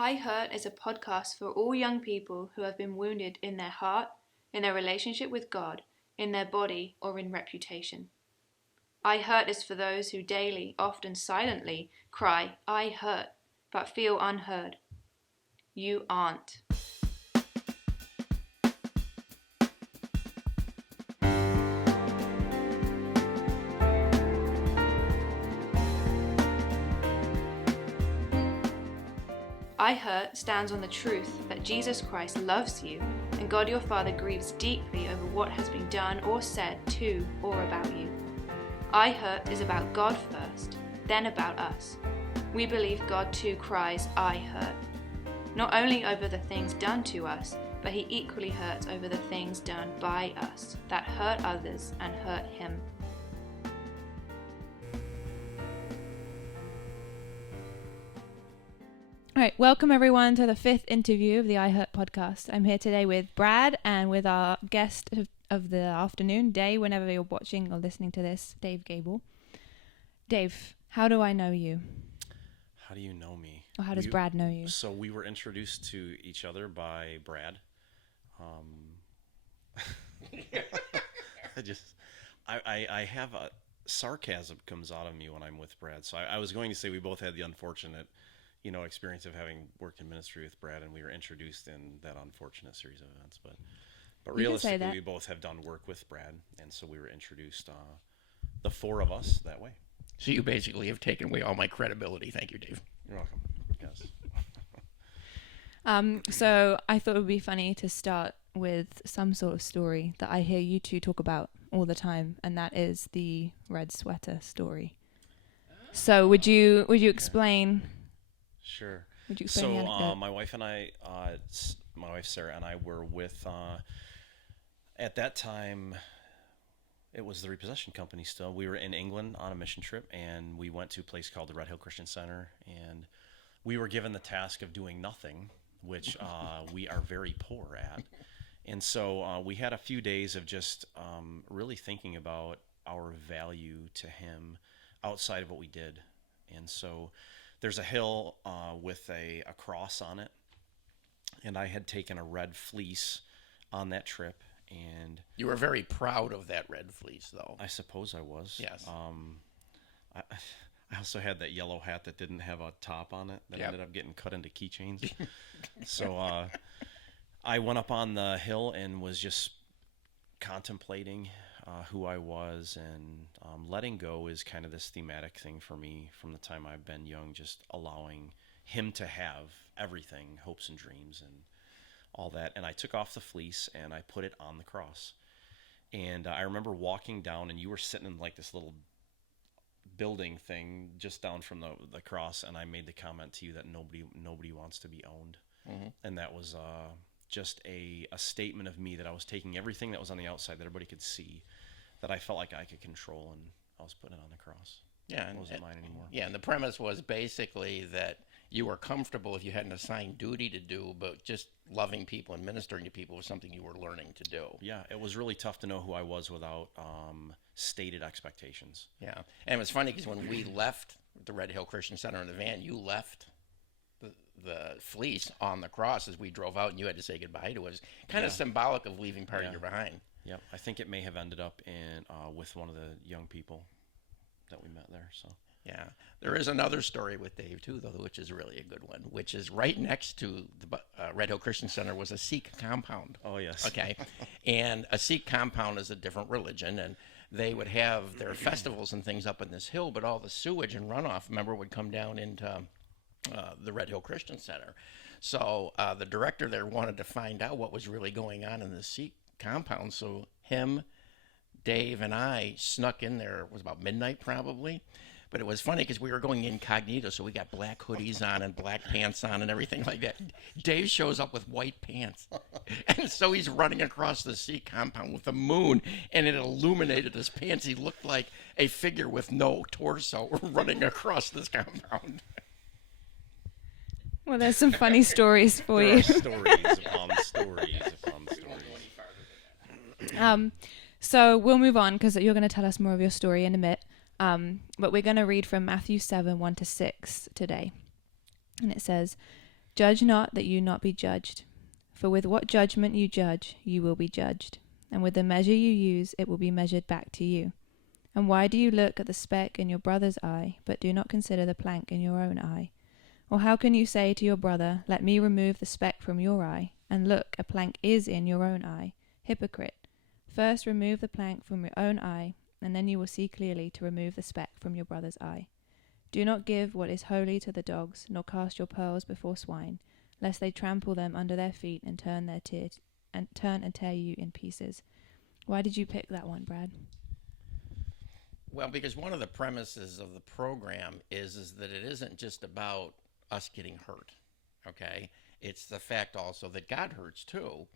I Hurt is a podcast for all young people who have been wounded in their heart, in their relationship with God, in their body, or in reputation. I Hurt is for those who daily, often silently, cry, I hurt, but feel unheard. You aren't. I Hurt stands on the truth that Jesus Christ loves you and God your Father grieves deeply over what has been done or said to or about you. I Hurt is about God first, then about us. We believe God too cries, I hurt. Not only over the things done to us, but he equally hurts over the things done by us that hurt others and hurt him. All right, welcome everyone to the 5th interview of the I Hurt podcast. I'm here today with Brad and with our guest of the afternoon, day, whenever you're watching or listening to this, Dave Gable. Dave, how do I know you? How do you know me? Or how does Brad know you? So we were introduced to each other by Brad. I have a sarcasm comes out of me when I'm with Brad. So I was going to say we both had the unfortunate experience of having worked in ministry with Brad, and we were introduced in that unfortunate series of events. But realistically, we both have done work with Brad, and so we were introduced, the four of us, that way. So you basically have taken away all my credibility. Thank you, Dave. You're welcome. Yes. So I thought it would be funny to start with some sort of story that I hear you two talk about all the time, and that is the red sweater story. So would you explain? Sure. Would you explain the anecdote? My wife and I, my wife Sarah and I were with, at that time, it was the repossession company still. We were in England on a mission trip, and we went to a place called the Red Hill Christian Center, and we were given the task of doing nothing, which we are very poor at. And so we had a few days of just really thinking about our value to him outside of what we did. And so there's a hill with a cross on it, and I had taken a red fleece on that trip. And you were very proud of that red fleece, though. I suppose I was. Yes. I also had that yellow hat that didn't have a top on it that ended up getting cut into keychains. So I went up on the hill and was just contemplating who I was, and letting go is kind of this thematic thing for me from the time I've been young, just allowing him to have everything, hopes and dreams and all that. And I took off the fleece and I put it on the cross. And I remember walking down, and you were sitting in like this little building thing just down from the cross, and I made the comment to you that nobody wants to be owned. Mm-hmm. And that was just a statement of me that I was taking everything that was on the outside that everybody could see, that I felt like I could control, and I was putting it on the cross. Yeah, it wasn't mine anymore. Yeah, and the premise was basically that you were comfortable if you had an assigned duty to do, but just loving people and ministering to people was something you were learning to do. Yeah, it was really tough to know who I was without stated expectations. Yeah, and it was funny because when we left the Red Hill Christian Center in the van, you left the fleece on the cross as we drove out, and you had to say goodbye to us. Kind of symbolic of leaving part of your behind. Yep, I think it may have ended up in with one of the young people that we met there. So yeah, there is another story with Dave too, though, which is really a good one. Which is right next to the Red Hill Christian Center was a Sikh compound. Oh yes. Okay, and a Sikh compound is a different religion, and they would have their festivals and things up in this hill, but all the sewage and runoff, remember, would come down into the Red Hill Christian Center. So the director there wanted to find out what was really going on in the Sikh compound. So him, Dave, and I snuck in there. It was about midnight probably. But it was funny because we were going incognito, so we got black hoodies on and black pants on and everything like that. Dave shows up with white pants. And so he's running across the Sikh compound with the moon, and it illuminated his pants. He looked like a figure with no torso running across this compound. Well, there's some funny stories for you. Stories upon stories upon stories. So we'll move on because you're going to tell us more of your story in a bit. But we're going to read from Matthew 7, 1-6 today. And it says, Judge not that you not be judged. For with what judgment you judge, you will be judged. And with the measure you use, it will be measured back to you. And why do you look at the speck in your brother's eye, but do not consider the plank in your own eye? Or how can you say to your brother, let me remove the speck from your eye, and look, a plank is in your own eye? Hypocrite! First remove the plank from your own eye, and then you will see clearly to remove the speck from your brother's eye. Do not give what is holy to the dogs, nor cast your pearls before swine, lest they trample them under their feet and turn and tear you in pieces. Why did you pick that one, Brad? Well, because one of the premises of the program is that it isn't just about us getting hurt, okay? It's the fact also that God hurts too.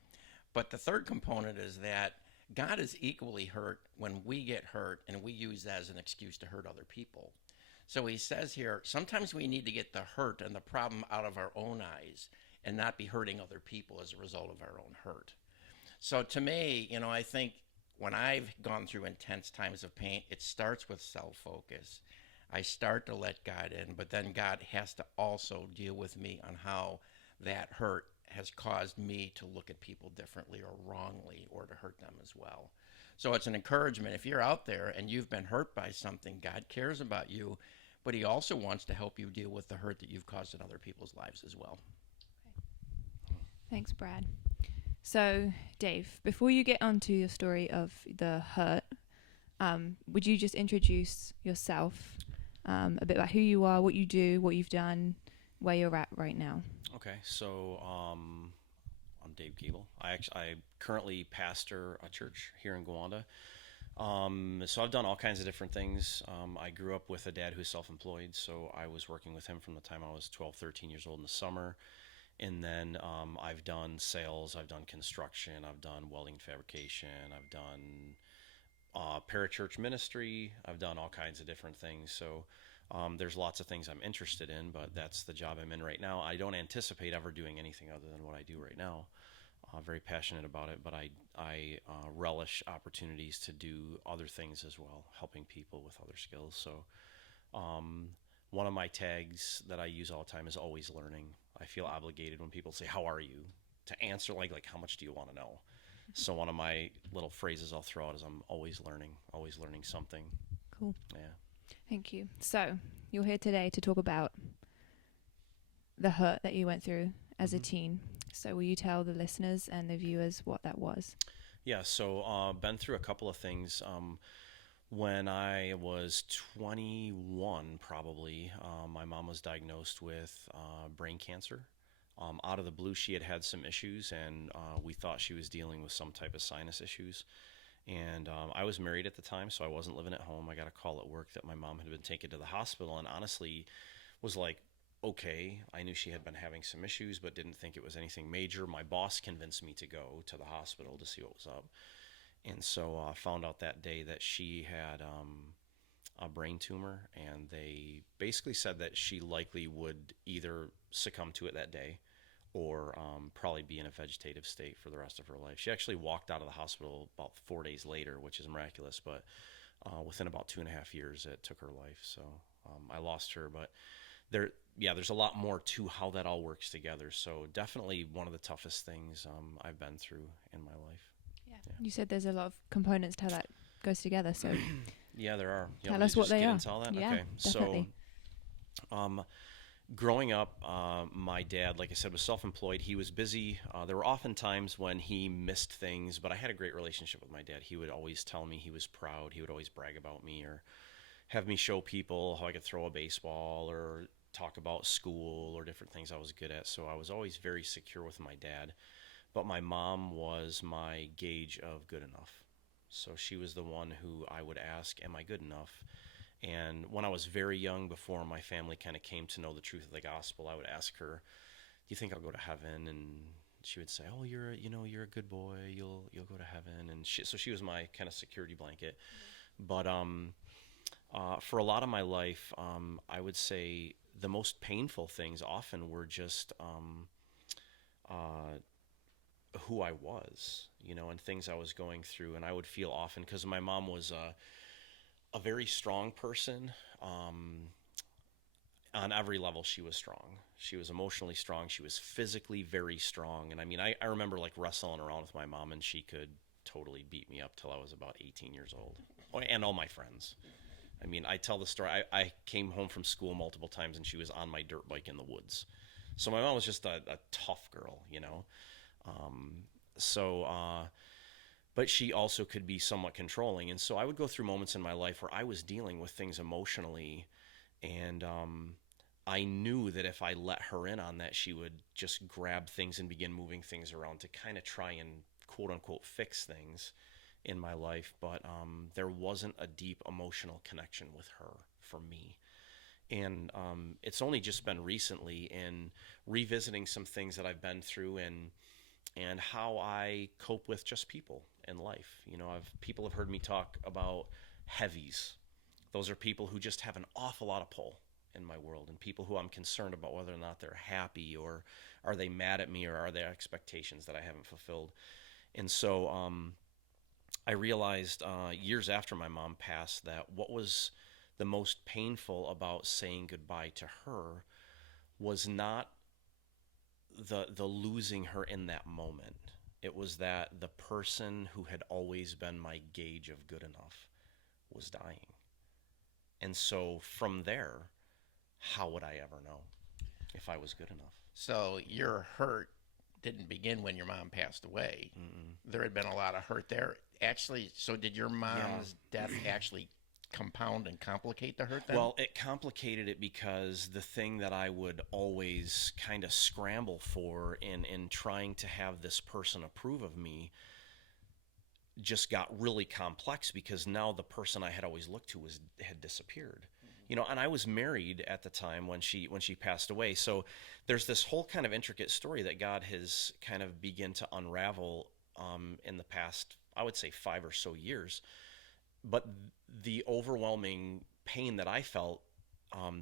But the third component is that God is equally hurt when we get hurt, and we use that as an excuse to hurt other people. So he says here, sometimes we need to get the hurt and the problem out of our own eyes and not be hurting other people as a result of our own hurt. So to me, I think when I've gone through intense times of pain, it starts with self-focus. I start to let God in, but then God has to also deal with me on how that hurt has caused me to look at people differently or wrongly, or to hurt them as well. So it's an encouragement. If you're out there and you've been hurt by something, God cares about you, but he also wants to help you deal with the hurt that you've caused in other people's lives as well. Thanks, Brad. So, Dave, before you get onto your story of the hurt, would you just introduce yourself, a bit about who you are, what you do, what you've done, where you're at right now? Okay, so I'm Dave Giebel. I currently pastor a church here in Gowanda. So I've done all kinds of different things. I grew up with a dad who's self-employed, so I was working with him from the time I was 12, 13 years old in the summer. And then I've done sales, I've done construction, I've done welding fabrication, I've done parachurch ministry, I've done all kinds of different things. So there's lots of things I'm interested in, but that's the job I'm in right now. I don't anticipate ever doing anything other than what I do right now. Very passionate about it, but I relish opportunities to do other things as well, helping people with other skills. So one of my tags that I use all the time is always learning. I feel obligated when people say, how are you? To answer like how much do you want to know? So one of my little phrases I'll throw out is I'm always learning something. Cool. Yeah. Thank you. So you're here today to talk about the hurt that you went through as a teen. So will you tell the listeners and the viewers what that was? Yeah, so been through a couple of things. When I was 21, probably, my mom was diagnosed with brain cancer. Out of the blue, she had some issues, and we thought she was dealing with some type of sinus issues. And I was married at the time, so I wasn't living at home. I got a call at work that my mom had been taken to the hospital, and honestly was like, okay. I knew she had been having some issues, but didn't think it was anything major. My boss convinced me to go to the hospital to see what was up. And so I found out that day that she had a brain tumor, and they basically said that she likely would either succumb to it that day or probably be in a vegetative state for the rest of her life. She actually walked out of the hospital about 4 days later, which is miraculous, but within about 2.5 years, it took her life. So I lost her, but there's a lot more to how that all works together. So definitely one of the toughest things I've been through in my life. Yeah. You said there's a lot of components to how that goes together. So yeah, there are. Tell us what they are. All that? Yeah, okay. definitely. So growing up, my dad, like I said, was self-employed. He was busy. There were often times when he missed things, but I had a great relationship with my dad. He would always tell me he was proud. He would always brag about me or have me show people how I could throw a baseball or talk about school or different things I was good at. So I was always very secure with my dad. But my mom was my gauge of good enough. So she was the one who I would ask, am I good enough? And when I was very young, before my family kind of came to know the truth of the gospel, I would ask her, do you think I'll go to heaven? And she would say, oh, you're a good boy. You'll go to heaven. And so she was my kind of security blanket. But for a lot of my life, I would say the most painful things often were just who I was, and things I was going through. And I would feel often, because my mom was a very strong person. on every level, she was strong. She was emotionally strong. She was physically very strong. And I mean, I remember like wrestling around with my mom, and she could totally beat me up till I was about 18 years old. And all my friends. I mean, I tell the story. I came home from school multiple times, and she was on my dirt bike in the woods. So my mom was just a tough girl, you know. But she also could be somewhat controlling. And so I would go through moments in my life where I was dealing with things emotionally, and I knew that if I let her in on that, she would just grab things and begin moving things around to kind of try and quote unquote fix things in my life. But there wasn't a deep emotional connection with her for me. And it's only just been recently in revisiting some things that I've been through and how I cope with just people in life. You know, people have heard me talk about heavies. Those are people who just have an awful lot of pull in my world, and people who I'm concerned about whether or not they're happy, or are they mad at me, or are there expectations that I haven't fulfilled. And so I realized years after my mom passed that what was the most painful about saying goodbye to her was not the losing her in that moment. It was that the person who had always been my gauge of good enough was dying. And so from there, how would I ever know if I was good enough? So your hurt didn't begin when your mom passed away. There had been a lot of hurt there. Actually, so did your mom's death actually compound and complicate the hurt then? Well, it complicated it because the thing that I would always kind of scramble for in trying to have this person approve of me just got really complex, because now the person I had always looked to had disappeared. You know, and I was married at the time when she passed away. So there's this whole kind of intricate story that God has kind of begun to unravel in the past, I would say, 5 or so years. But the overwhelming pain that I felt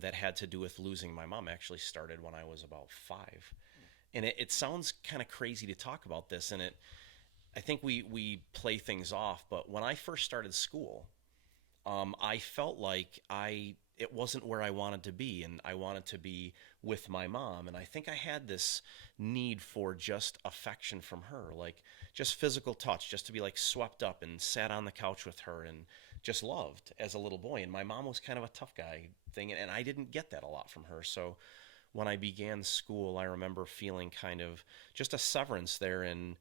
that had to do with losing my mom actually started when I was about 5. And it sounds kind of crazy to talk about this, and I think we play things off, but when I first started school, I felt like it wasn't where I wanted to be, and I wanted to be with my mom. And I think I had this need for just affection from her, like just physical touch, just to be like swept up and sat on the couch with her and just loved as a little boy. And my mom was kind of a tough guy thing, and I didn't get that a lot from her. So when I began school, I remember feeling kind of just a severance there. And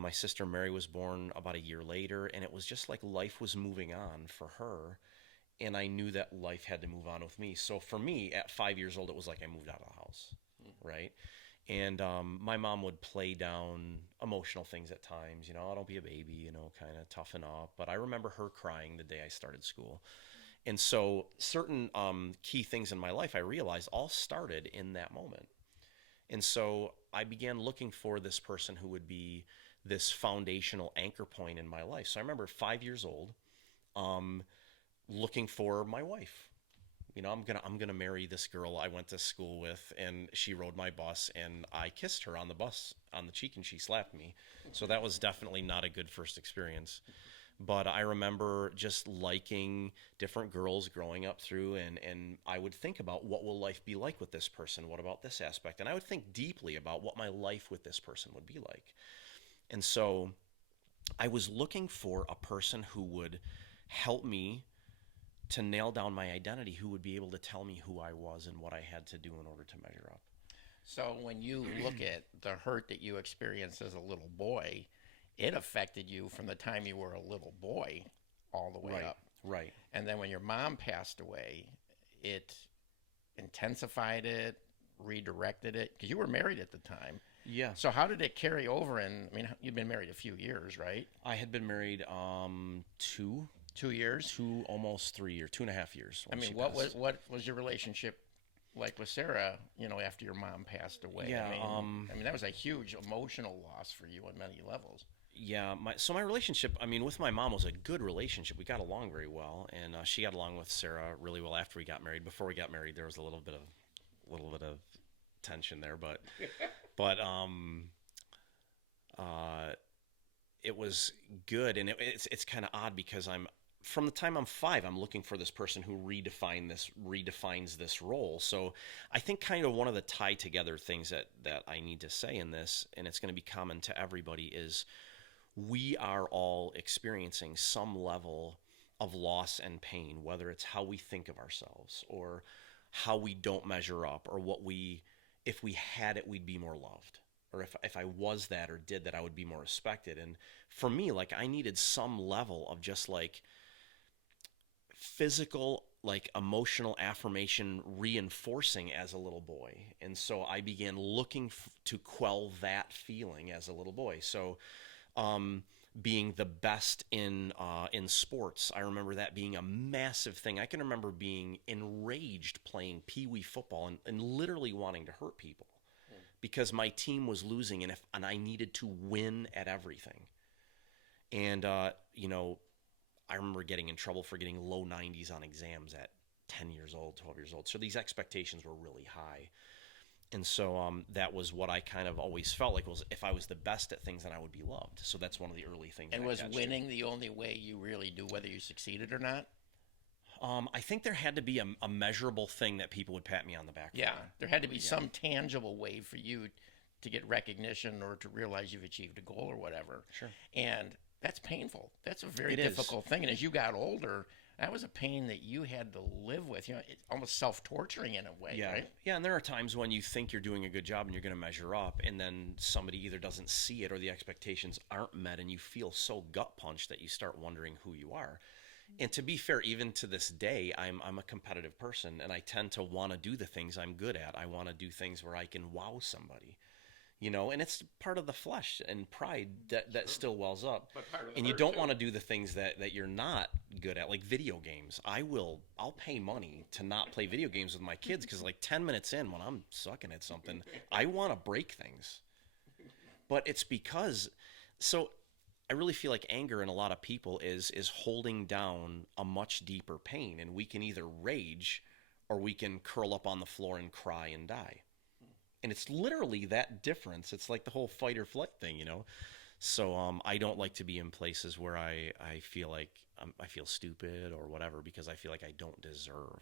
my sister Mary was born about a year later, and it was just like life was moving on for her. And I knew that life had to move on with me. So for me, at 5 years old, it was like I moved out of the house, right? And my mom would play down emotional things at times, you know, oh, don't be a baby, you know, kind of toughen up. But I remember her crying the day I started school. And so certain key things in my life, I realized, all started in that moment. And so I began looking for this person who would be this foundational anchor point in my life. So I remember 5 years old, looking for my wife. You know, I'm gonna marry this girl I went to school with, and she rode my bus, and I kissed her on the bus on the cheek, and she slapped me. So that was definitely not a good first experience. But I remember just liking different girls growing up through, and I would think about, what will life be like with this person? What about this aspect? And I would think deeply about what my life with this person would be like. And so I was looking for a person who would help me to nail down my identity, who would be able to tell me who I was and what I had to do in order to measure up. So when you look at the hurt that you experienced as a little boy, it affected you from the time you were a little boy all the way up. Right. And then when your mom passed away, it intensified it, redirected it, because you were married at the time. Yeah. So how did it carry over? And I mean, you've been married a few years, right? I had been married 2 years, almost 3 years, 2.5 years. I mean, what was your relationship like with Sarah? You know, after your mom passed away. Yeah. I mean, that was a huge emotional loss for you on many levels. Yeah. My relationship, I mean, with my mom was a good relationship. We got along very well, and she got along with Sarah really well after we got married. Before we got married, there was a little bit of tension there, but it was good. And it's kind of odd, because from the time I'm 5, I'm looking for this person who redefines this role. So I think kind of one of the tie together things that I need to say in this, and it's going to be common to everybody, is we are all experiencing some level of loss and pain, whether it's how we think of ourselves or how we don't measure up, or if we had it, we'd be more loved. Or if I was that or did that, I would be more respected. And for me, like, I needed some level of just like physical, like emotional affirmation reinforcing as a little boy. And so I began looking to quell that feeling as a little boy. So being the best in sports, I remember that being a massive thing. I can remember being enraged playing peewee football and literally wanting to hurt people because my team was losing, and I needed to win at everything. And you know, I remember getting in trouble for getting low 90s on exams at 10 years old, 12 years old. So these expectations were really high. And so that was what I kind of always felt like, was if I was the best at things, then I would be loved. So that's one of the early things. And was winning the only way you really knew whether you succeeded or not? I think there had to be a measurable thing that people would pat me on the back for. Yeah, there had to be some tangible way for you to get recognition or to realize you've achieved a goal or whatever. Sure. And that's painful. That's a very difficult thing. And as you got older, that was a pain that you had to live with. You know, it's almost self-torturing in a way, right? Yeah, and there are times when you think you're doing a good job and you're going to measure up, and then somebody either doesn't see it or the expectations aren't met, and you feel so gut-punched that you start wondering who you are. And to be fair, even to this day, I'm a competitive person, and I tend to want to do the things I'm good at. I want to do things where I can wow somebody. You know, and it's part of the flesh and pride that still wells up. And you don't want to do the things that you're not good at, like video games. I'll pay money to not play video games with my kids because like 10 minutes in, when I'm sucking at something, I want to break things. But it's because, so I really feel like anger in a lot of people is holding down a much deeper pain. And we can either rage or we can curl up on the floor and cry and die. And it's literally that difference. It's like the whole fight or flight thing, you know? So I don't like to be in places where I feel like I feel stupid or whatever, because I feel like I don't deserve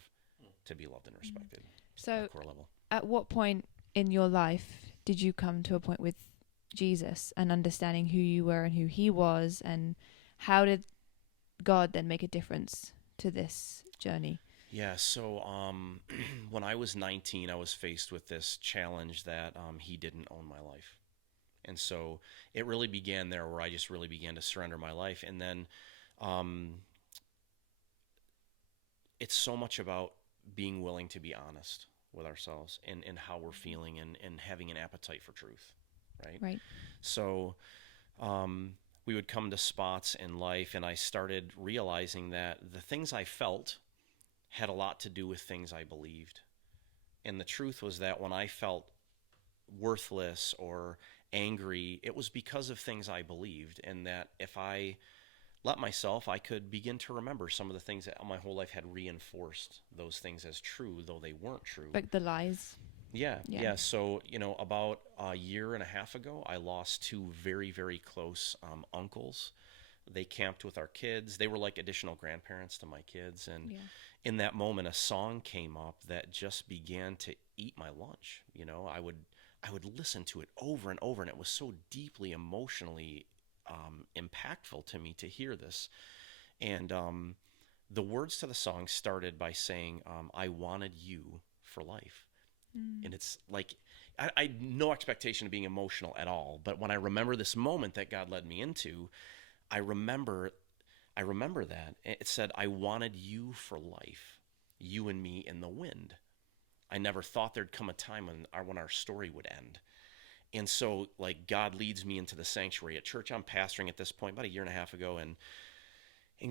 to be loved and respected. So at a core level. At what point in your life did you come to a point with Jesus and understanding who you were and who he was, and how did God then make a difference to this journey? Yeah, so when I was 19, I was faced with this challenge that he didn't own my life. And so it really began there, where I just really began to surrender my life. And then it's so much about being willing to be honest with ourselves and how we're feeling, and having an appetite for truth, right? Right. So we would come to spots in life, and I started realizing that the things I felt had a lot to do with things I believed. And the truth was that when I felt worthless or angry, it was because of things I believed, and that if I let myself, I could begin to remember some of the things that my whole life had reinforced those things as true, though they weren't true. Like the lies. Yeah. So, about a year and a half ago, I lost 2 very, very close uncles. They camped with our kids. They were like additional grandparents to my kids. And in that moment, a song came up that just began to eat my lunch. I would listen to it over and over, and it was so deeply emotionally impactful to me to hear this. And the words to the song started by saying, I wanted you for life. And it's like, I had no expectation of being emotional at all. But when I remember this moment that God led me into, I remember that. It said, I wanted you for life, you and me in the wind. I never thought there'd come a time when our story would end. And so, like, God leads me into the sanctuary at church. I'm pastoring at this point about a year and a half ago, and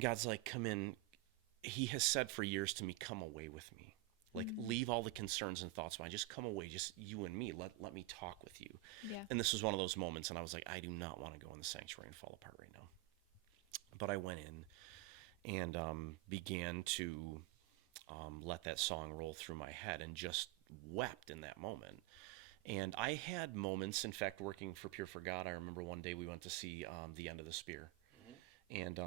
God's like, come in. He has said for years to me, come away with me. Like, leave all the concerns and thoughts behind. Just come away, just you and me. Let me talk with you. Yeah. And this was one of those moments, and I was like, I do not want to go in the sanctuary and fall apart right now. But I went in and began to let that song roll through my head, and just wept in that moment. And I had moments, in fact, working for Pure for God. I remember one day we went to see The End of the Spear. and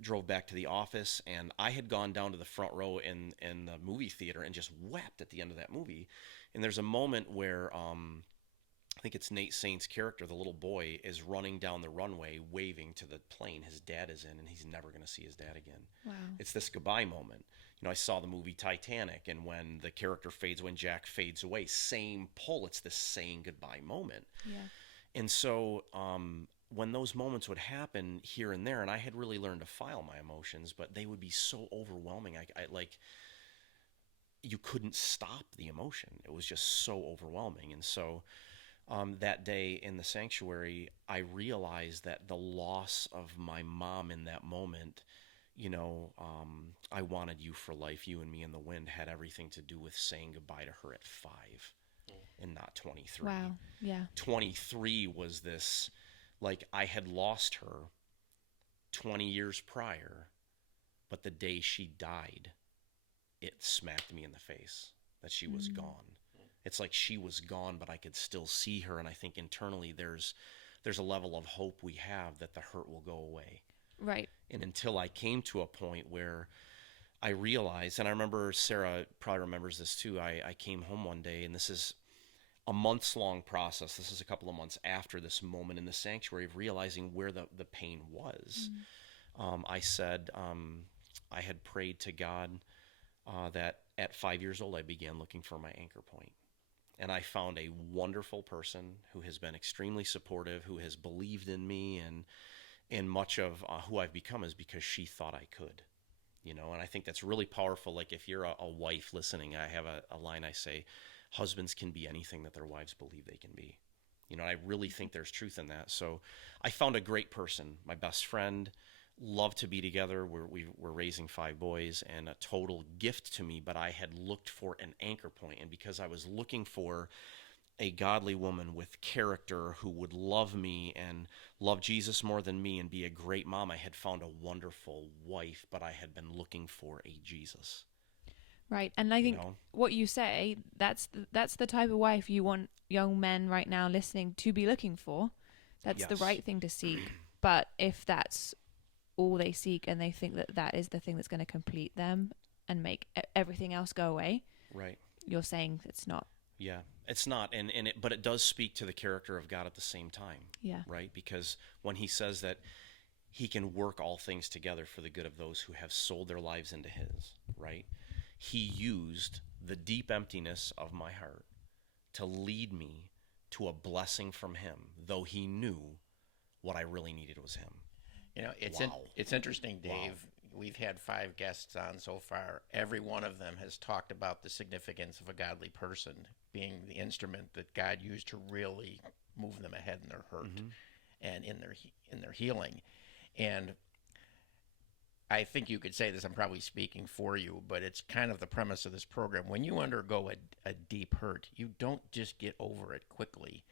drove back to the office. And I had gone down to the front row in the movie theater and just wept at the end of that movie. And there's a moment where I think it's Nate Saint's character, the little boy, is running down the runway waving to the plane his dad is in, and he's never going to see his dad again. Wow. It's this goodbye moment. I saw the movie Titanic, and when the character fades, when Jack fades away, same pull. It's the saying goodbye moment. Yeah. And so when those moments would happen here and there, and I had really learned to file my emotions, but they would be so overwhelming. I like, you couldn't stop the emotion. It was just so overwhelming. And so that day in the sanctuary, I realized that the loss of my mom in that moment, I wanted you for life, you and me in the wind, had everything to do with saying goodbye to her at 5 and not 23. Wow. Yeah. 23 was this, like, I had lost her 20 years prior, but the day she died, it smacked me in the face that she was gone. It's like she was gone, but I could still see her. And I think internally there's a level of hope we have that the hurt will go away. Right. And until I came to a point where I realized, and I remember Sarah probably remembers this too, I came home one day, and this is a months-long process. This is a couple of months after this moment in the sanctuary of realizing where the pain was. I said, I had prayed to God that at 5 years old I began looking for my anchor point. And I found a wonderful person who has been extremely supportive, who has believed in me, and much of who I've become is because she thought I could, and I think that's really powerful. Like, if you're a wife listening, I have a line I say, husbands can be anything that their wives believe they can be. I really think there's truth in that. So I found a great person, my best friend, love to be together. We're raising 5 boys, and a total gift to me, but I had looked for an anchor point. And because I was looking for a godly woman with character who would love me and love Jesus more than me and be a great mom, I had found a wonderful wife, but I had been looking for a Jesus. Right. And I think what you say, that's the type of wife you want young men right now listening to be looking for. That's the right thing to seek. But if that's all they seek and they think that is the thing that's going to complete them and make everything else go away, right, you're saying it's not. Yeah, it's not, but it does speak to the character of God at the same time. Yeah. Right, because when he says that he can work all things together for the good of those who have sold their lives into his, right? He used the deep emptiness of my heart to lead me to a blessing from him, though he knew what I really needed was him. It's interesting, Dave. Wow. We've had 5 guests on so far. Every one of them has talked about the significance of a godly person being the instrument that God used to really move them ahead in their hurt and in their healing. And I think you could say this, I'm probably speaking for you, but it's kind of the premise of this program. When you undergo a deep hurt, you don't just get over it quickly.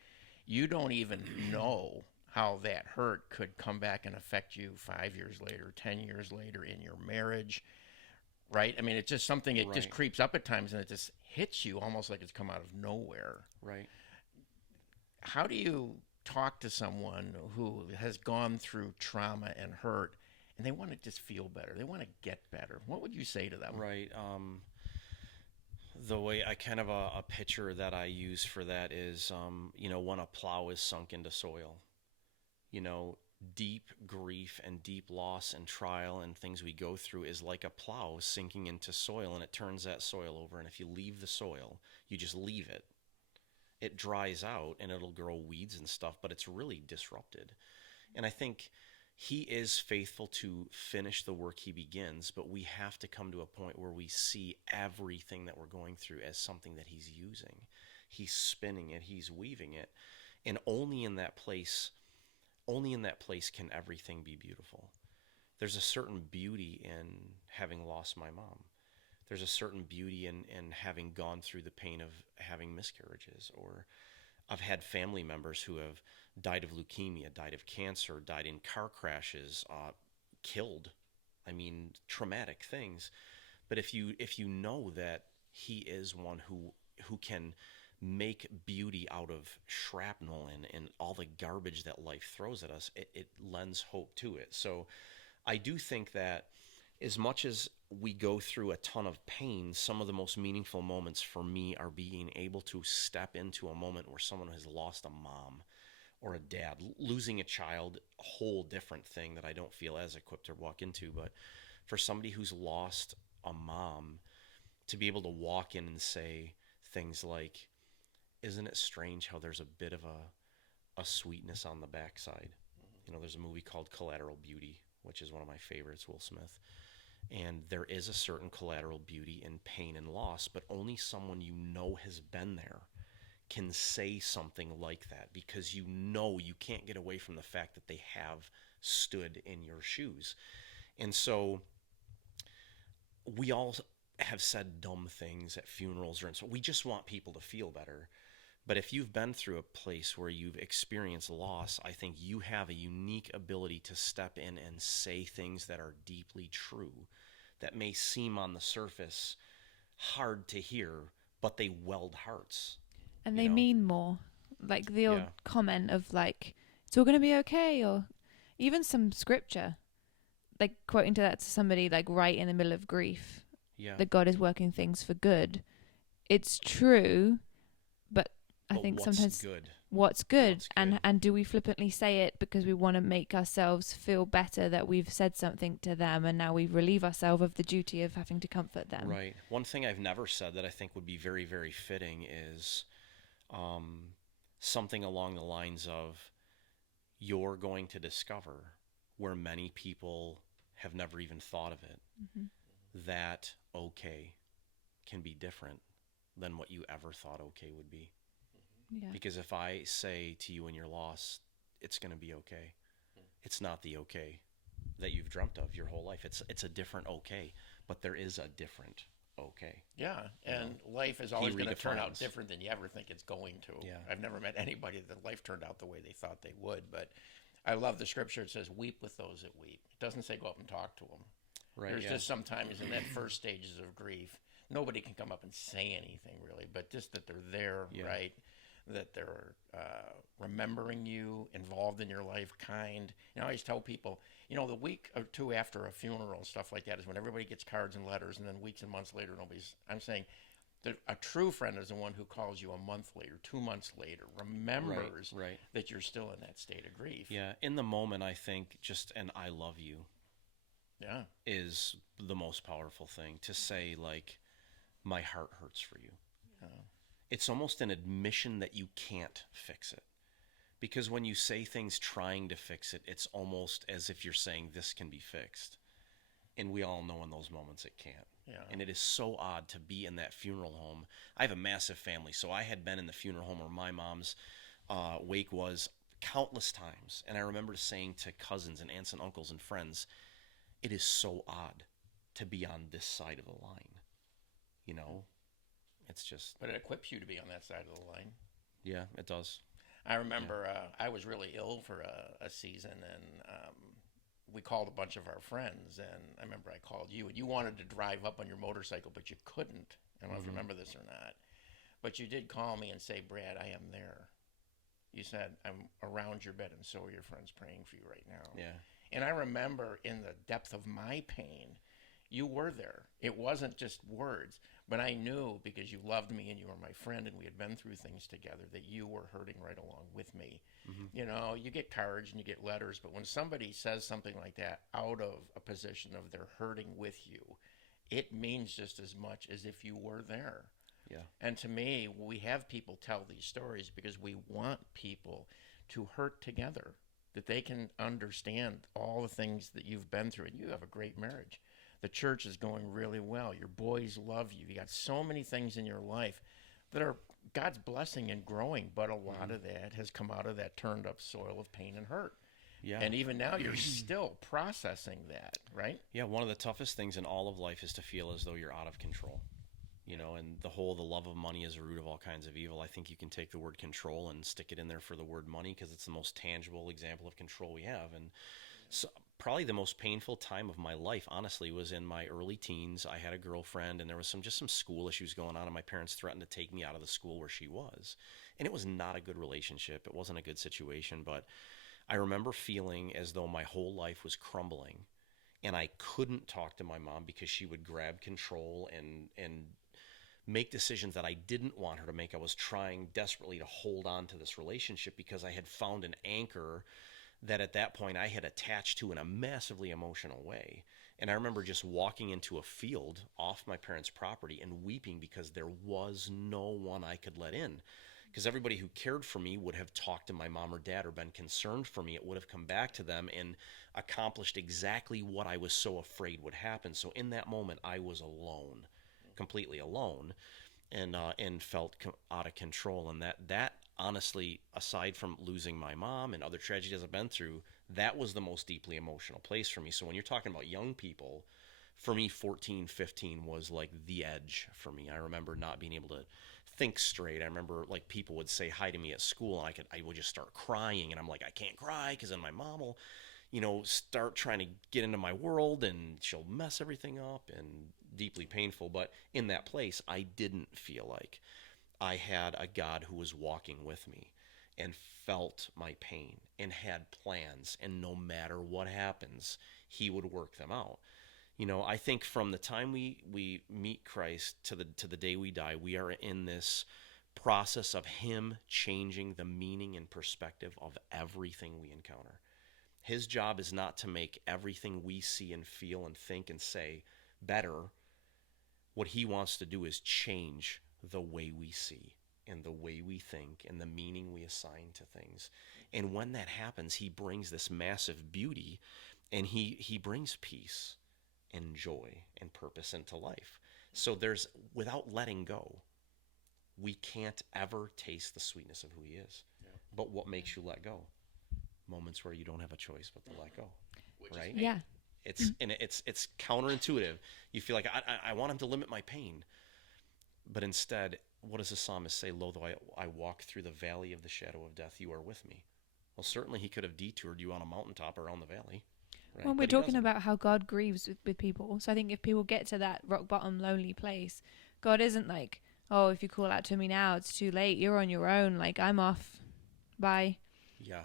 You don't even know how that hurt could come back and affect you 5 years later, 10 years later in your marriage, right? I mean, it's just something, it just creeps up at times and it just hits you almost like it's come out of nowhere. Right. How do you talk to someone who has gone through trauma and hurt and they want to just feel better? They want to get better. What would you say to them? Right. The way I kind of a picture that I use for that is, when a plow is sunk into soil, deep grief and deep loss and trial and things we go through is like a plow sinking into soil, and it turns that soil over. And if you leave the soil, you just leave it, it dries out and it'll grow weeds and stuff, but it's really disrupted. And I think he is faithful to finish the work he begins, but we have to come to a point where we see everything that we're going through as something that he's using. He's spinning it, he's weaving it. And only in that place can everything be beautiful. There's a certain beauty in having lost my mom. There's a certain beauty in having gone through the pain of having miscarriages, or I've had family members who have died of leukemia, died of cancer, died in car crashes, killed. I mean, traumatic things. But if you know that he is one who can make beauty out of shrapnel and all the garbage that life throws at us, it lends hope to it. So I do think that as much as we go through a ton of pain, some of the most meaningful moments for me are being able to step into a moment where someone has lost a mom or a dad. Losing a child, a whole different thing that I don't feel as equipped to walk into. But for somebody who's lost a mom, to be able to walk in and say things like, isn't it strange how there's a bit of a sweetness on the backside? You know, there's a movie called Collateral Beauty, which is one of my favorites, Will Smith. And there is a certain collateral beauty in pain and loss, but only someone you know has been there can say something like that, because you know you can't get away from the fact that they have stood in your shoes. And so we all have said dumb things at funerals, and so we just want people to feel better. But if you've been through a place where you've experienced loss, I think you have a unique ability to step in and say things that are deeply true, that may seem on the surface hard to hear, but they weld hearts. And they mean more. Like the old comment of like, it's all going to be okay, or even some scripture, like quoting to somebody like right in the middle of grief, that God is working things for good. It's true, but I think sometimes what's good, and do we flippantly say it because we want to make ourselves feel better that we've said something to them, and now we relieve ourselves of the duty of having to comfort them? Right. One thing I've never said that I think would be very, very fitting is something along the lines of, you're going to discover where many people have never even thought of it, that okay can be different than what you ever thought okay would be. Yeah. Because if I say to you in your loss, it's going to be okay, it's not the okay that you've dreamt of your whole life. It's a different okay, but there is a different okay. Yeah, and life is always going to turn out different than you ever think it's going to. Yeah. I've never met anybody that life turned out the way they thought they would, but I love the scripture. It says, weep with those that weep. It doesn't say go up and talk to them. Right, There's just sometimes in that first stages of grief, nobody can come up and say anything really, but just that they're there, right? That they're remembering you, involved in your life, kind. And I always tell people, the week or two after a funeral and stuff like that is when everybody gets cards and letters, and then weeks and months later, I'm saying that a true friend is the one who calls you a month later, 2 months later, remembers that you're still in that state of grief. Yeah, in the moment, I think just an I love you is the most powerful thing to say, like, my heart hurts for you. It's almost an admission that you can't fix it. Because when you say things trying to fix it, it's almost as if you're saying this can be fixed. And we all know in those moments it can't. Yeah. And it is so odd to be in that funeral home. I have a massive family, so I had been in the funeral home where my mom's wake was countless times. And I remember saying to cousins and aunts and uncles and friends, it is so odd to be on this side of the line. It's just... But it equips you to be on that side of the line. Yeah, it does. I remember I was really ill for a season, and we called a bunch of our friends, and I remember I called you, and you wanted to drive up on your motorcycle, but you couldn't. I don't know if you remember this or not. But you did call me and say, Brad, I am there. You said, I'm around your bed, and so are your friends praying for you right now. Yeah. And I remember in the depth of my pain, you were there. It wasn't just words, but I knew because you loved me and you were my friend and we had been through things together that you were hurting right along with me. You get cards and you get letters, but when somebody says something like that out of a position of they're hurting with you, it means just as much as if you were there. Yeah. And to me, we have people tell these stories because we want people to hurt together, that they can understand all the things that you've been through. And you have a great marriage. The church is going really well. Your boys love you. You got so many things in your life that are God's blessing and growing, but a lot of that has come out of that turned up soil of pain and hurt. Yeah. And even now you're still processing that, right? Yeah, one of the toughest things in all of life is to feel as though you're out of control. And the love of money is a root of all kinds of evil. I think you can take the word control and stick it in there for the word money because it's the most tangible example of control we have. And So probably the most painful time of my life, honestly, was in my early teens. I had a girlfriend, and there was some school issues going on, and my parents threatened to take me out of the school where she was. And it was not a good relationship. It wasn't a good situation, but I remember feeling as though my whole life was crumbling, and I couldn't talk to my mom because she would grab control and make decisions that I didn't want her to make. I was trying desperately to hold on to this relationship because I had found an anchor that at that point I had attached to in a massively emotional way. And I remember just walking into a field off my parents' property and weeping because there was no one I could let in. Because everybody who cared for me would have talked to my mom or dad or been concerned for me. It would have come back to them and accomplished exactly what I was so afraid would happen. So in that moment, I was alone, completely alone, and felt out of control. And that honestly, aside from losing my mom and other tragedies I've been through, that was the most deeply emotional place for me. So when you're talking about young people, for me, 14, 15 was like the edge for me. I remember not being able to think straight. I remember like people would say hi to me at school, and I would just start crying, and I'm like, I can't cry because then my mom will, start trying to get into my world, and she'll mess everything up, and deeply painful. But in that place, I didn't feel like I had a God who was walking with me and felt my pain and had plans, and no matter what happens, he would work them out. I think from the time we meet Christ to the day we die, we are in this process of him changing the meaning and perspective of everything we encounter. His job is not to make everything we see and feel and think and say better. What he wants to do is change the way we see and the way we think and the meaning we assign to things. And when that happens, he brings this massive beauty, and he brings peace and joy and purpose into life. So without letting go, we can't ever taste the sweetness of who he is. Yeah. But what makes you let go? Moments where you don't have a choice but to let go. Right? Yeah. It's counterintuitive. You feel like I want him to limit my pain. But instead, what does the psalmist say? Lo, though I walk through the valley of the shadow of death, you are with me. Well, certainly he could have detoured you on a mountaintop around the valley. Right? Well, we're talking about how God grieves with people. So I think if people get to that rock bottom, lonely place, God isn't like, oh, if you call out to me now, it's too late. You're on your own. Like, I'm off. Bye. Yeah.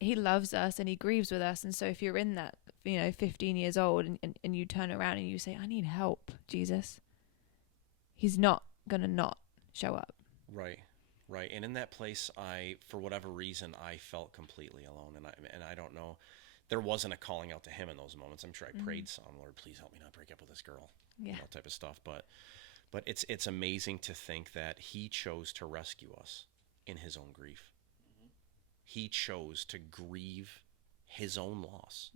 He loves us and he grieves with us. And so if you're in that, 15 years old and you turn around and you say, I need help, Jesus, he's not going to not show up. Right. Right. And in that place, for whatever reason, I felt completely alone. And I don't know. There wasn't a calling out to him in those moments. I'm sure I prayed some, Lord, please help me not break up with this girl. Yeah. Type of stuff. But it's amazing to think that he chose to rescue us in his own grief. Mm-hmm. He chose to grieve his own loss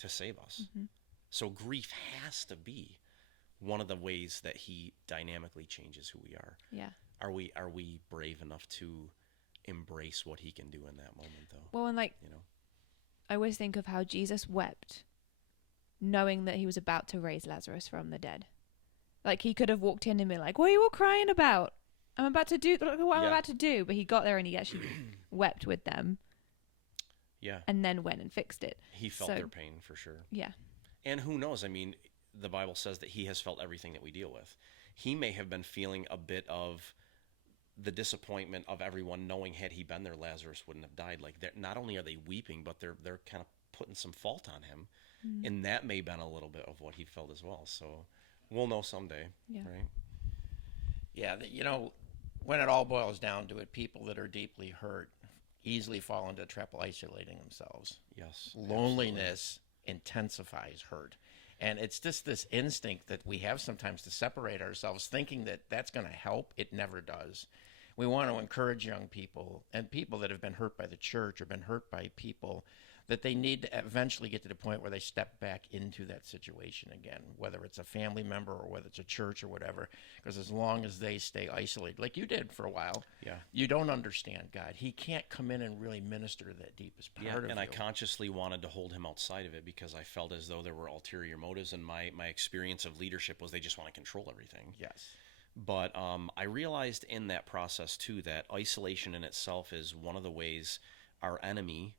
to save us. Mm-hmm. So grief has to be one of the ways that he dynamically changes who we are. Yeah. Are we brave enough to embrace what he can do in that moment, though? Well, and I always think of how Jesus wept, knowing that he was about to raise Lazarus from the dead. Like, he could have walked in and been like, what are you all crying about? I'm about to do what I'm about to do. But he got there and he actually wept with them. Yeah. And then went and fixed it. He felt their pain for sure. Yeah. And who knows? I mean, the Bible says that he has felt everything that we deal with. He may have been feeling a bit of the disappointment of everyone knowing had he been there, Lazarus wouldn't have died. Like, not only are they weeping, but they're kind of putting some fault on him. Mm. And that may have been a little bit of what he felt as well. So we'll know someday, right? Yeah, when it all boils down to it, people that are deeply hurt easily fall into the trap of isolating themselves. Yes. Loneliness intensifies hurt. And it's just this instinct that we have sometimes to separate ourselves, thinking that that's going to help. It never does. We want to encourage young people and people that have been hurt by the church or been hurt by people that they need to eventually get to the point where they step back into that situation again, whether it's a family member or whether it's a church or whatever, because as long as they stay isolated, like you did for a while, you don't understand God. He can't come in and really minister to that deepest part of you. And I consciously wanted to hold him outside of it because I felt as though there were ulterior motives, and my experience of leadership was they just want to control everything. Yes. But I realized in that process, too, that isolation in itself is one of the ways our enemy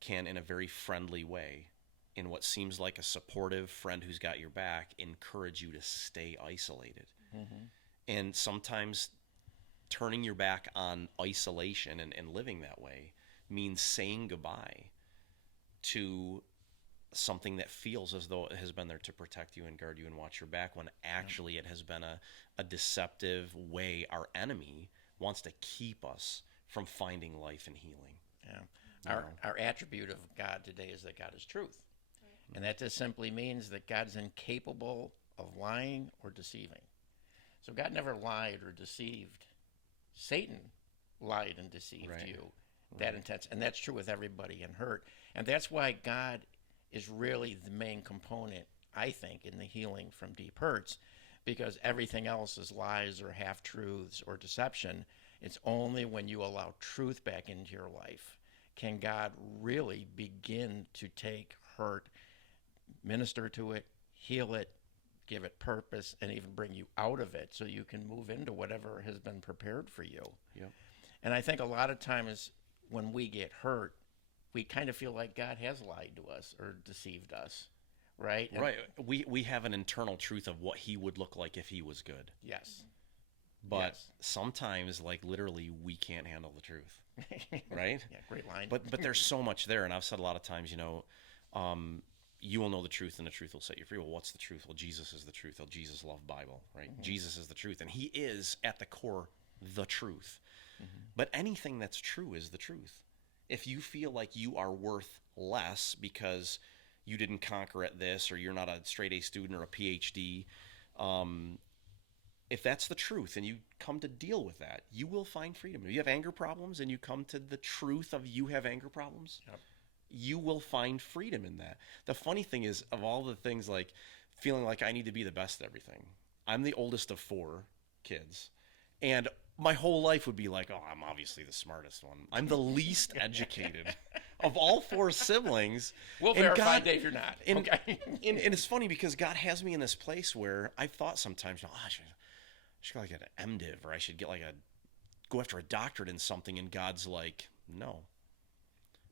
can, in a very friendly way, in what seems like a supportive friend who's got your back, encourage you to stay isolated. And sometimes turning your back on isolation and living that way means saying goodbye to something that feels as though it has been there to protect you and guard you and watch your back, when actually it has been a deceptive way our enemy wants to keep us from finding life and healing. Yeah. Our attribute of God today is that God is truth. And that just simply means that God's incapable of lying or deceiving. So God never lied or deceived. Satan lied and deceived you. That intense. And that's true with everybody in hurt. And that's why God is really the main component, I think, in the healing from deep hurts, because everything else is lies or half-truths or deception. It's only when you allow truth back into your life can God really begin to take hurt, minister to it, heal it, give it purpose, and even bring you out of it so you can move into whatever has been prepared for you. Yep. And I think a lot of times when we get hurt, we kind of feel like God has lied to us or deceived us, right? And Right. We have an internal truth of what he would look like if he was good. yes. But sometimes, like, literally, we can't handle the truth, right? Yeah, great line. But there's so much there, and I've said a lot of times, you will know the truth, and the truth will set you free. Well, what's the truth? Well, Jesus is the truth. Well, Jesus loved Bible, right? Jesus is the truth, and he is, at the core, the truth. But anything that's true is the truth. If you feel like you are worth less because you didn't conquer at this, or you're not a straight A student or a PhD, if that's the truth and you come to deal with that, you will find freedom. If you have anger problems and you come to the truth of you have anger problems, you will find freedom in that. The funny thing is, of all the things, like feeling like I need to be the best at everything, I'm the oldest of 4 kids. And my whole life would be like, oh, I'm obviously the smartest one. I'm the least educated of all 4 siblings. We'll verify, Dave, you're not. Okay. and it's funny because God has me in this place where I've thought sometimes, oh, I should go like an MDiv, or I should get go after a doctorate in something. And God's like, no.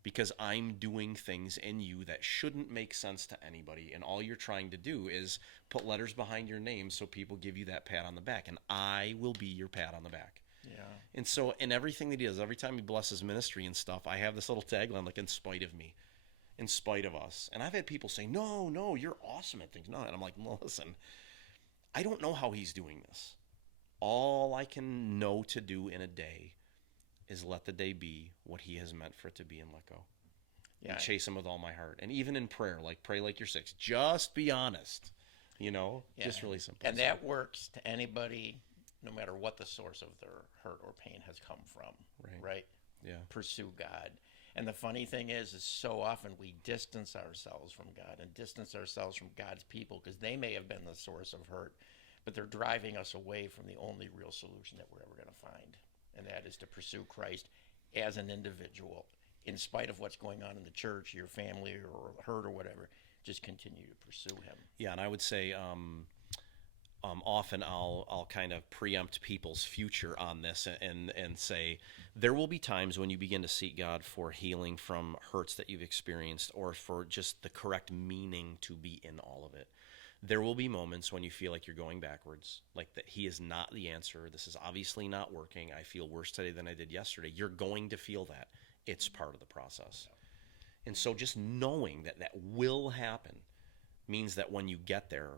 Because I'm doing things in you that shouldn't make sense to anybody. And all you're trying to do is put letters behind your name so people give you that pat on the back. And I will be your pat on the back. Yeah. And so in everything that he does, every time he blesses ministry and stuff, I have this little tagline, like, in spite of me, in spite of us. And I've had people say, no, you're awesome at things. No, and I'm like, well, listen, I don't know how he's doing this. All I can know to do in a day is let the day be what he has meant for it to be, and let go. Yeah. And chase him with all my heart. And even in prayer, like, pray like you're 6. Just be honest. Just really simple. And that works to anybody, no matter what the source of their hurt or pain has come from. Right? Yeah. Pursue God. And the funny thing is so often we distance ourselves from God and distance ourselves from God's people because they may have been the source of hurt, but they're driving us away from the only real solution that we're ever going to find. And that is to pursue Christ as an individual, in spite of what's going on in the church, your family, or hurt, or whatever. Just continue to pursue him. Yeah, and I would say often I'll kind of preempt people's future on this and say there will be times when you begin to seek God for healing from hurts that you've experienced, or for just the correct meaning to be in all of it. There will be moments when you feel like you're going backwards, like that he is not the answer. This is obviously not working. I feel worse today than I did yesterday. You're going to feel that. It's part of the process. And so just knowing that will happen means that when you get there,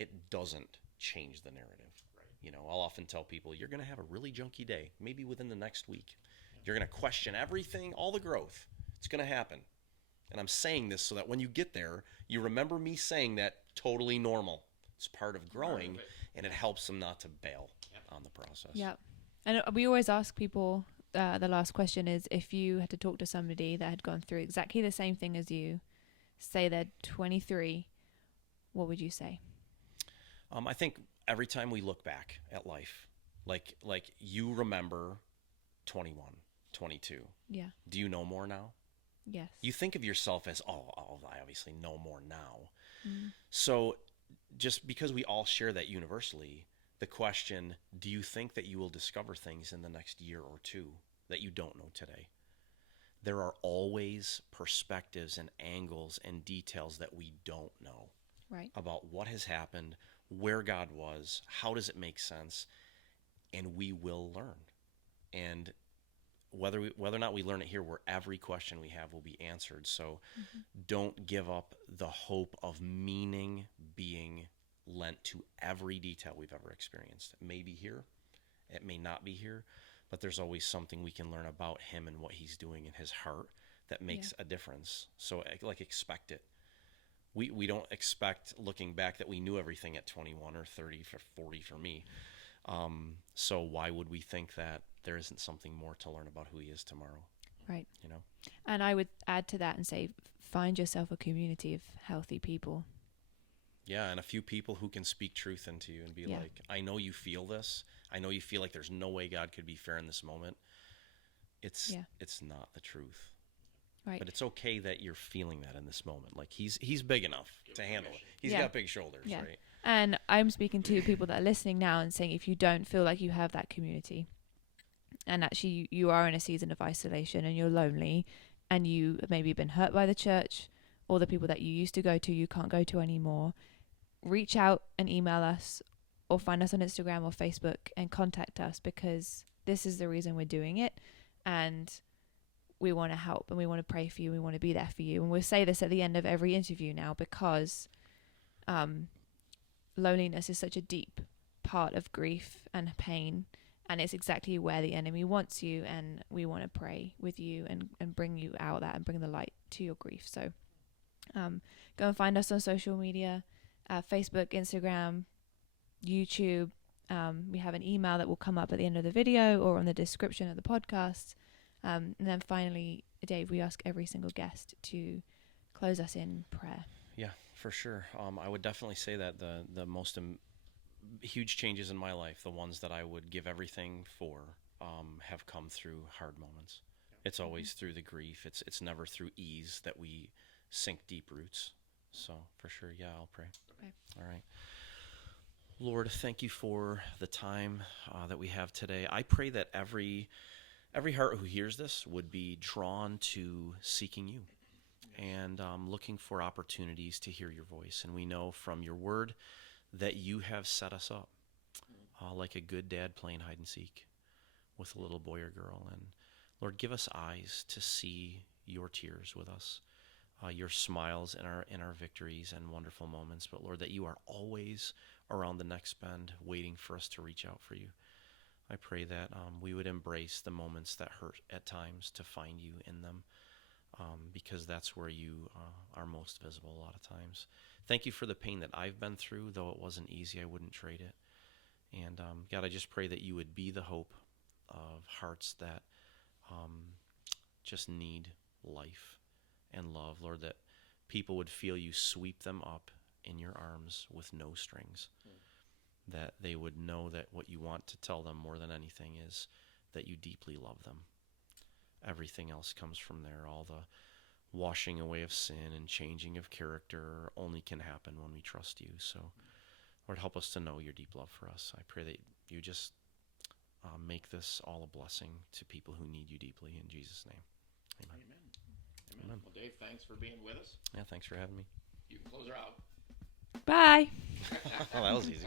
it doesn't change the narrative. Right. I'll often tell people, you're going to have a really junky day, maybe within the next week. You're going to question everything, all the growth. It's going to happen. And I'm saying this so that when you get there, you remember me saying that totally normal. It's part of growing, and it helps them not to bail on the process. Yeah. And we always ask people, the last question is, if you had to talk to somebody that had gone through exactly the same thing as you, say they're 23, what would you say? I think every time we look back at life, like you remember 21, 22. Yeah. Do you know more now? Yes. You think of yourself as, I obviously know more now. Mm. So just because we all share that universally, the question, do you think that you will discover things in the next year or 2 that you don't know today? there are always perspectives and angles and details that we don't know Right. about what has happened, where God was, how does it make sense, and we will learn. And whether or not we learn it here, where every question we have will be answered. So don't give up the hope of meaning being lent to every detail we've ever experienced. It may be here, it may not be here, but there's always something we can learn about him and what he's doing in his heart that makes a difference. So like expect it. We don't expect, looking back, that we knew everything at 21 or 30 for 40 for me. So why would we think that there isn't something more to learn about who he is tomorrow? Right. You know? And I would add to that and say, find yourself a community of healthy people. Yeah, and a few people who can speak truth into you and be like, I know you feel this. I know you feel like there's no way God could be fair in this moment. It's not the truth. Right. But it's okay that you're feeling that in this moment. Like he's big enough to handle it. He's got big shoulders, right? And I'm speaking to people that are listening now and saying, if you don't feel like you have that community, and actually you are in a season of isolation and you're lonely, and you have maybe been hurt by the church or the people that you used to go to, you can't go to anymore, reach out and email us or find us on Instagram or Facebook and contact us, because this is the reason we're doing it. And we want to help and we want to pray for you. We want to be there for you. And we'll say this at the end of every interview now, because loneliness is such a deep part of grief and pain, and it's exactly where the enemy wants you, and we want to pray with you and bring you out of that and bring the light to your grief. So go and find us on social media, Facebook, Instagram, YouTube. We have an email that will come up at the end of the video or on the description of the podcast. And then finally, Dave, we ask every single guest to close us in prayer. Yeah, for sure. I would definitely say that the most huge changes in my life, the ones that I would give everything for, have come through hard moments. It's always through the grief. It's never through ease that we sink deep roots. So for sure, yeah, I'll pray. Okay. All right. Lord, thank you for the time that we have today. I pray that every heart who hears this would be drawn to seeking you and looking for opportunities to hear your voice. And we know from your word that you have set us up like a good dad playing hide and seek with a little boy or girl. And Lord, give us eyes to see your tears with us, your smiles in our victories and wonderful moments. But Lord, that you are always around the next bend waiting for us to reach out for you. I pray that we would embrace the moments that hurt at times to find you in them, because that's where you are most visible a lot of times. Thank you for the pain that I've been through. Though it wasn't easy, I wouldn't trade it. And God, I just pray that you would be the hope of hearts that just need life and love. Lord, that people would feel you sweep them up in your arms with no strings. That they would know that what you want to tell them more than anything is that you deeply love them. Everything else comes from there. All the washing away of sin and changing of character only can happen when we trust you. So, Lord, help us to know your deep love for us. I pray that you just make this all a blessing to people who need you deeply. In Jesus' name, amen. Amen. Well, Dave, thanks for being with us. Yeah, thanks for having me. You can close her out. Bye. Well, that was easy.